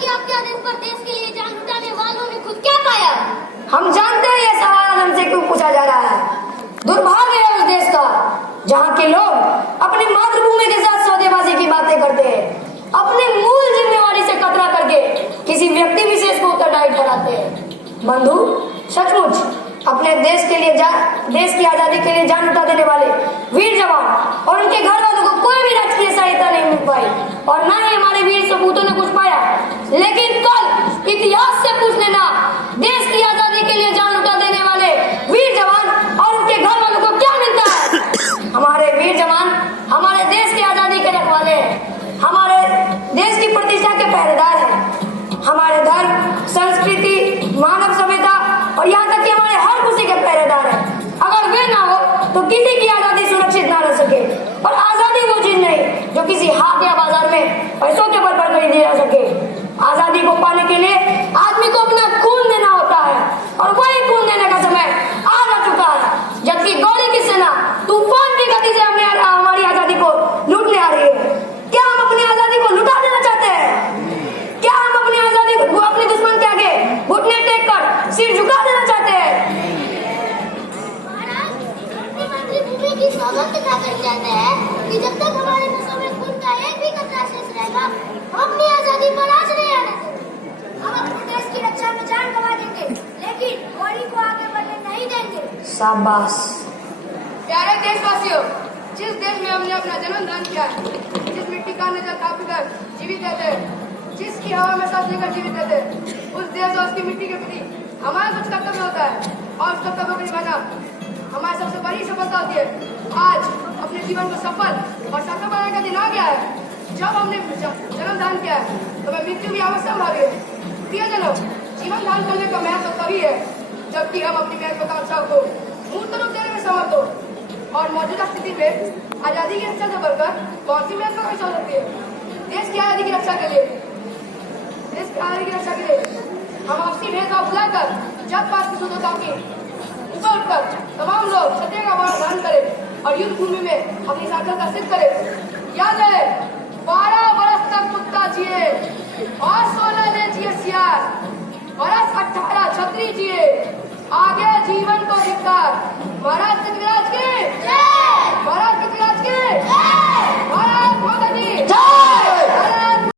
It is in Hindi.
कि आपके दिन पर देश के लिए जान लुटाने वालों ने खुद क्या पाया? हम जानते हैं ये सवाल हमसे क्यों पूछा जा रहा है। दुर्भाग्य है उस देश का जहाँ के लोग अपनी मातृभूमि के साथ सौदेबाजी की बातें करते हैं, अपने मूल जिम्मेवारी से कतरा करके किसी व्यक्ति विशेष को उत्तरदायी ठहराते हैं। बंधु, सचमुच अपने देश के लिए देश की आजादी के लिए जान लुटा देने वाले वीर जवान और उनके घर वालों को कोई भी राजकीय सहायता नहीं मिल पाई और न ही हमारे वीर सपूतों ने कुछ पाया। लेकिन कल इतिहास से पूछ लेना, देश की आजादी के लिए जान लुटा देने वाले वीर जवान और उनके घर वालों को क्या मिलता है? हमारे वीर जवान हमारे देश की आजादी के रखवाले हैं, हमारे देश की प्रतिष्ठा के पहरेदार हैं, हमारे धर्म, संस्कृति, मानव सभ्यता और यहाँ तक कि हमारे हर खुशी के पहरेदार हैं। अगर वे ना हो तो किसी की आजादी सुरक्षित ना रह सके। और आजादी वो चीज नहीं जो किसी हाट या बाजार में पैसों के बल पर खरीदी जा सके। आजादी को पाने के लिए आदमी को अपना खून देना होता है और वही खून देने का समय आ चुका है, जबकि गौरी की सेना तूफान की गति से हमारी आजादी को लूटने आ रही है। क्या हम अपनी आजादी को लुटा देना चाहते हैं? क्या हम अपनी आजादी को अपने दुश्मन के आगे घुटने टेक कर सिर झुका देना चाहते हैं? मातृभूमि की सौगंध खाकर कहते हैं कि जब तक हमारे नसों में खून का एक भी कतरा शेष रहेगा, हम अपनी आजादी पर आज नहीं आने देंगे। हम अपने देश की रक्षा में जान गंवा देंगे, लेकिन गौरी को आगे बढ़ने नहीं देंगे। शाबाश। प्यारे देशवासियों, जिस देश में हमने अपना जन्म दान किया है, जिस मिट्टी का नजर काफी कर जीवित रहते हैं, जिसकी हवा में सांस लेकर जीवित रहते हैं, उस देश और उसकी मिट्टी के प्रति हमारा कुछ कर्तव्य होता है और उस कर्तव्य को निभाना हमारी सबसे बड़ी सफलता होती है। आज अपने जीवन को सफल और सफल बनाने का दिन आ गया है। जब हमने जन्म दान किया है तो हमें मृत्यु भी अवश्य भावी है। प्रियजनों, जीवन दान करने का महत्व तभी है जबकि हम अपनी महत्वाकांक्षाओं को मूर्त रूप देने में समर्थ हो। और मौजूदा स्थिति में आजादी की रक्षा से बढ़कर कौन सी महत्वाकांक्षा हो सकती है? देश की आजादी की रक्षा के लिए हम आपसी भेदभाव भुलाकर जब पात की शुद्धताओं की ऊपर उठकर तमाम लोग सत्य का वाण धारण करें और युद्ध भूमि में अपनी सार्थकता सिद्ध करें। याद है, 12 वर्ष तक कुत्ता जिए और 16 ने जिए सियार, वर्ष 18 छतरी जिए, आगे जीवन को धिक्कार। महाराज पृथ्वीराज की जय। महाराज